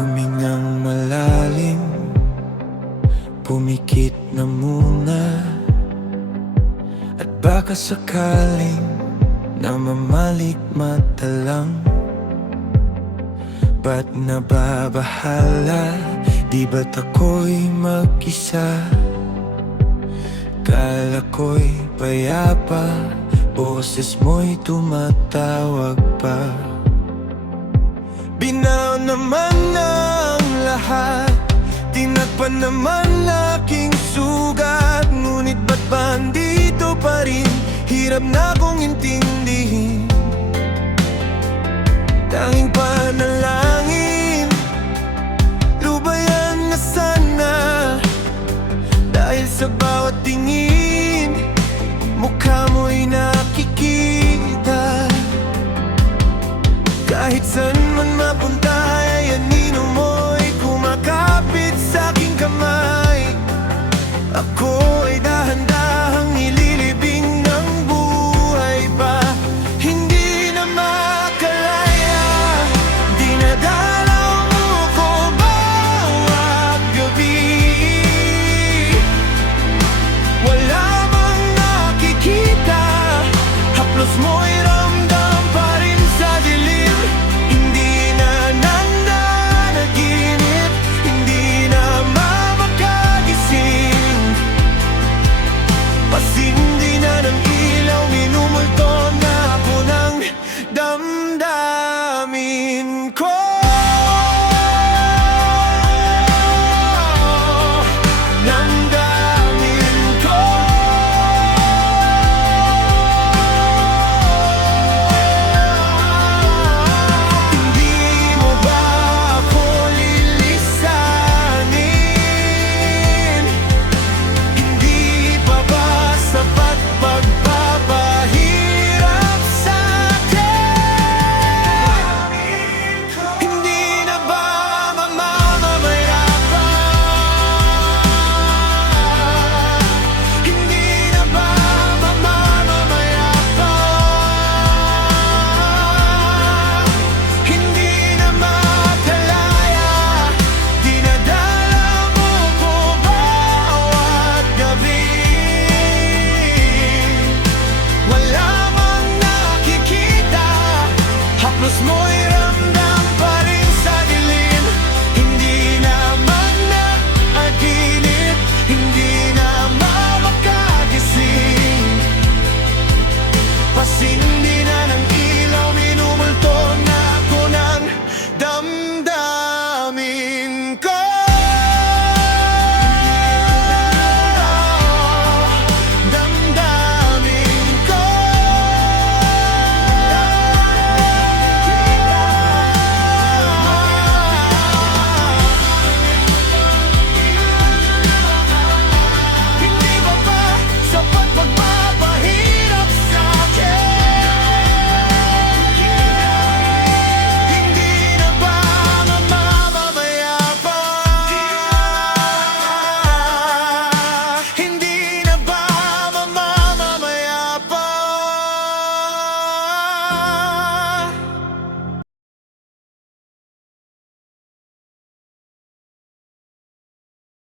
Humingang malalim, pumikit na muna, at baka sakaling namamalikmata lang. Ba't nababahala? Di ba't ako'y mag-isa? Kala ko'y payapa, boses mo'y tumatawag pa. Binaw naman ang lahat, tinagpan naman aking sugat. Ngunit ba't ba andito pa rin? Hirap na kong intindihin. Tanging panalangin, lubayan na sana, dahil sa bawat